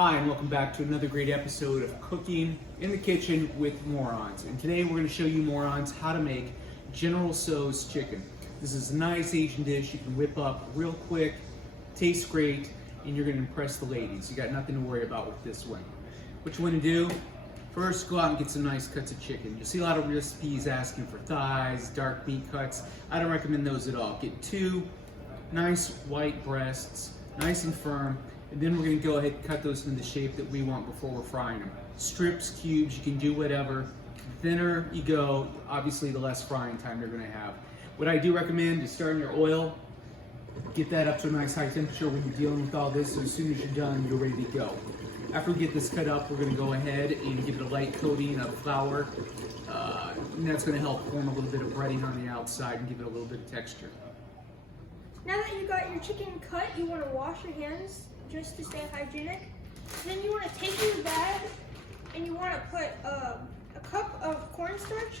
Hi, and welcome back to another great episode of Cooking in the Kitchen with Morons. And today we're going to show you morons how to make General Tso's chicken. This is a nice Asian dish you can whip up real quick, tastes great, and you're going to impress the ladies. You got nothing to worry about with this one. What you want to do, first go out and get some nice cuts of chicken. You'll see a lot of recipes asking for thighs, dark meat cuts. I don't recommend those at all. Get two nice white breasts, nice and firm. And then we're going to go ahead and cut those in the shape that we want before we're frying them. Strips, cubes, you can do whatever. The thinner you go, obviously the less frying time they're going to have. What I do recommend is starting your oil, get that up to a nice high temperature when you're dealing with all this, so as soon as you're done, you're ready to go. After we get this cut up, we're going to go ahead and give it a light coating of flour. And that's going to help form a little bit of breading on the outside and give it a little bit of texture. Now that you got your chicken cut, you want to wash your hands just to stay hygienic. Then you want to take your bag and you want to put a cup of cornstarch,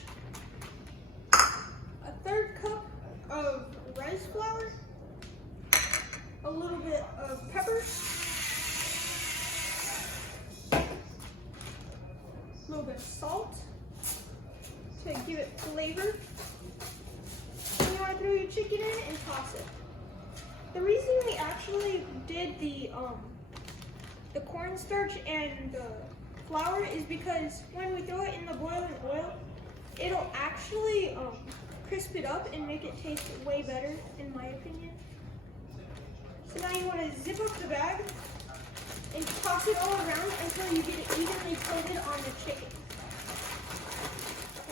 a third cup of rice flour, a little bit of pepper, a little bit of salt to give it flavor. And you want to throw your chicken in and toss it. The reason we actually did the cornstarch and the flour is because when we throw it in the boiling oil, it'll actually crisp it up and make it taste way better, in my opinion. So now you want to zip up the bag and toss it all around until you get it evenly coated on the chicken.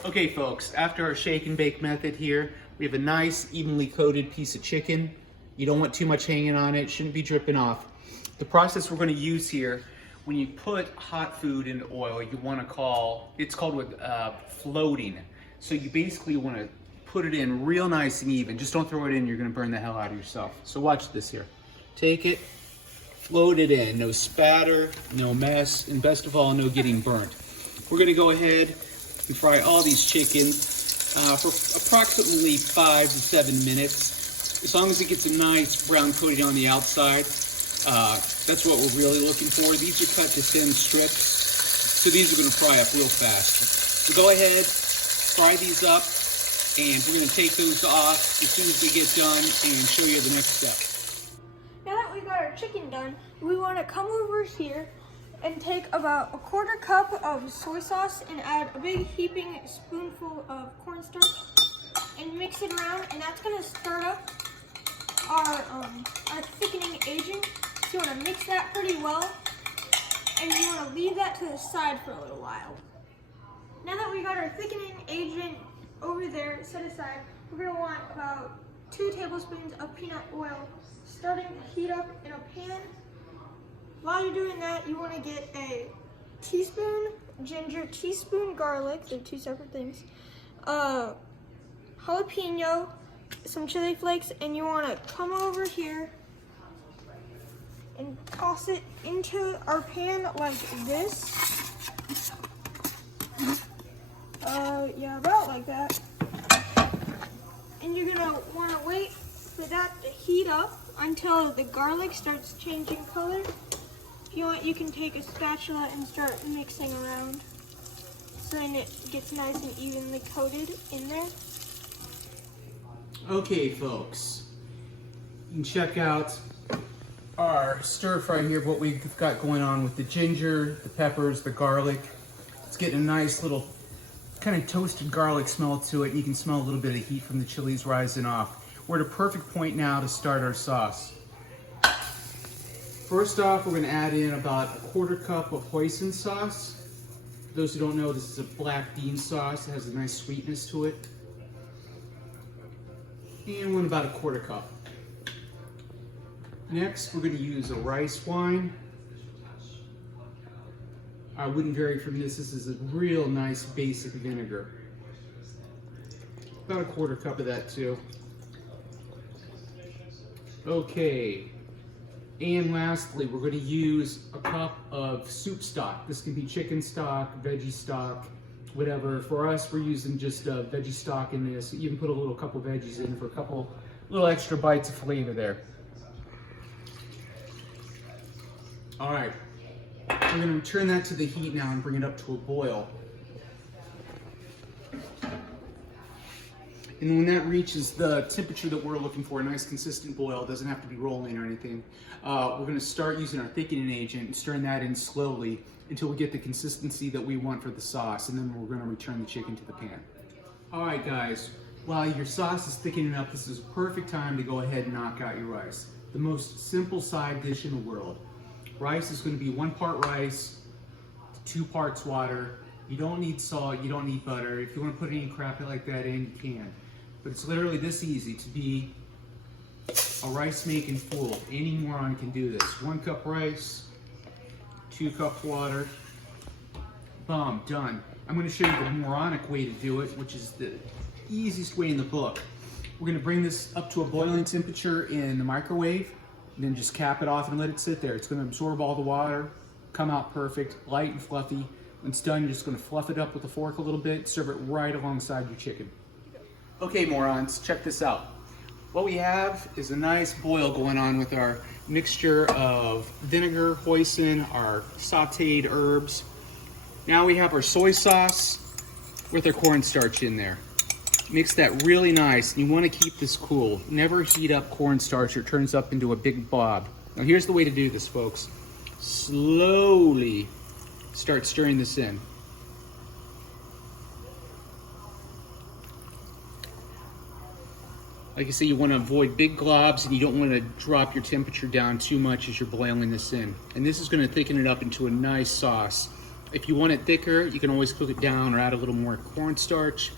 Okay folks, after our shake and bake method here, we have a nice evenly coated piece of chicken. You don't want too much hanging on it, shouldn't be dripping off. The process we're going to use here, when you put hot food into oil, you want to it's called with floating. So you basically want to put it in real nice and even. Just don't throw it in, you're going to burn the hell out of yourself. So watch this here. Take it, float it in, no spatter, no mess, and best of all, no getting burnt. We're going to go ahead and fry all these chickens for approximately 5 to 7 minutes. As long as it gets a nice brown coating on the outside, that's what we're really looking for. These are cut to thin strips, so these are going to fry up real fast. So go ahead, fry these up, and we're going to take those off as soon as we get done and show you the next step. Now that we got our chicken done, we want to come over here and take about a quarter cup of soy sauce and add a big heaping spoonful of cornstarch and mix it around, and that's going to stir up our thickening agent. So you want to mix that pretty well, and you want to leave that to the side for a little while. Now that we got our thickening agent over there set aside, we're going to want about 2 tablespoons of peanut oil starting to heat up in a pan. While you're doing that, you want to get a teaspoon ginger, teaspoon garlic, they're 2 separate things, jalapeno, some chili flakes, and you want to come over here and toss it into our pan like this. Yeah, about like that. And you're gonna want to wait for that to heat up until the garlic starts changing color. If you want, you can take a spatula and start mixing around so then it gets nice and evenly coated in there. Okay folks, you can check out our stir fry here, what we've got going on with the ginger, the peppers, the garlic. It's getting a nice little kind of toasted garlic smell to it. You can smell a little bit of heat from the chilies rising off. We're at a perfect point now to start our sauce. First off, we're going to add in about a quarter cup of hoisin sauce. For those who don't know, this is a black bean sauce. It has a nice sweetness to it. And one about a quarter cup. Next, we're going to use a rice wine. I wouldn't vary from this. This is a real nice basic vinegar. About a quarter cup of that too. Okay. And lastly, we're going to use a cup of soup stock. This can be chicken stock, veggie stock, whatever. For us, we're using just veggie stock in this. You can put a little couple veggies in for a couple little extra bites of flavor there. All right, We're going to return that to the heat now and bring it up to a boil. And when that reaches the temperature that we're looking for, a nice consistent boil, doesn't have to be rolling or anything, we're going to start using our thickening agent and stirring that in slowly until we get the consistency that we want for the sauce, and then we're going to return the chicken to the pan. Alright guys, while your sauce is thickening up, this is a perfect time to go ahead and knock out your rice. The most simple side dish in the world. Rice is going to be 1 part rice, 2 parts water. You don't need salt, you don't need butter. If you want to put any crap like that in, you can. But it's literally this easy to be a rice making fool. Any moron can do this. 1 cup rice, 2 cups water, boom, done. I'm going to show you the moronic way to do it, which is the easiest way in the book. We're going to bring this up to a boiling temperature in the microwave, and then just cap it off and let it sit there. It's going to absorb all the water, come out perfect, light and fluffy. When it's done, you're just going to fluff it up with a fork a little bit, serve it right alongside your chicken. Okay, morons, check this out. What we have is a nice boil going on with our mixture of vinegar, hoisin, our sauteed herbs. Now we have our soy sauce with our cornstarch in there. Mix that really nice, and you want to keep this cool. Never heat up cornstarch or it turns up into a big blob. Now here's the way to do this, folks. Slowly start stirring this in. Like I say, you want to avoid big globs and you don't want to drop your temperature down too much as you're boiling this in. And this is going to thicken it up into a nice sauce. If you want it thicker, you can always cook it down or add a little more cornstarch.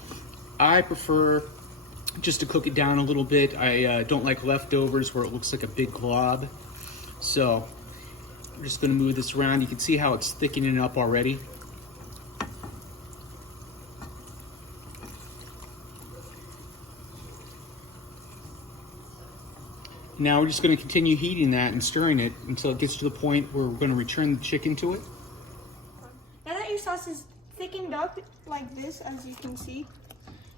I prefer just to cook it down a little bit. I don't like leftovers where it looks like a big glob. So I'm just going to move this around. You can see how it's thickening up already. Now we're just going to continue heating that and stirring it until it gets to the point where we're going to return the chicken to it. Now that your sauce is thickened up like this, as you can see,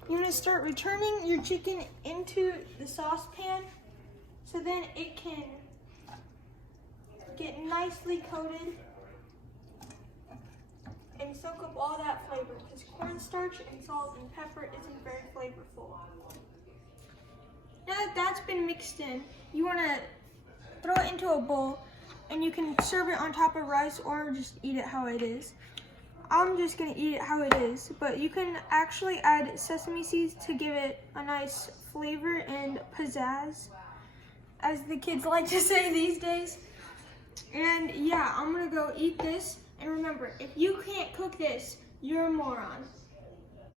you're going to start returning your chicken into the saucepan so then it can get nicely coated and soak up all that flavor, because cornstarch and salt and pepper isn't very flavorful. Now that that's been mixed in, you want to throw it into a bowl, and you can serve it on top of rice or just eat it how it is. I'm just going to eat it how it is, but you can actually add sesame seeds to give it a nice flavor and pizzazz, as the kids like to say these days. And yeah, I'm going to go eat this, and remember, if you can't cook this, you're a moron.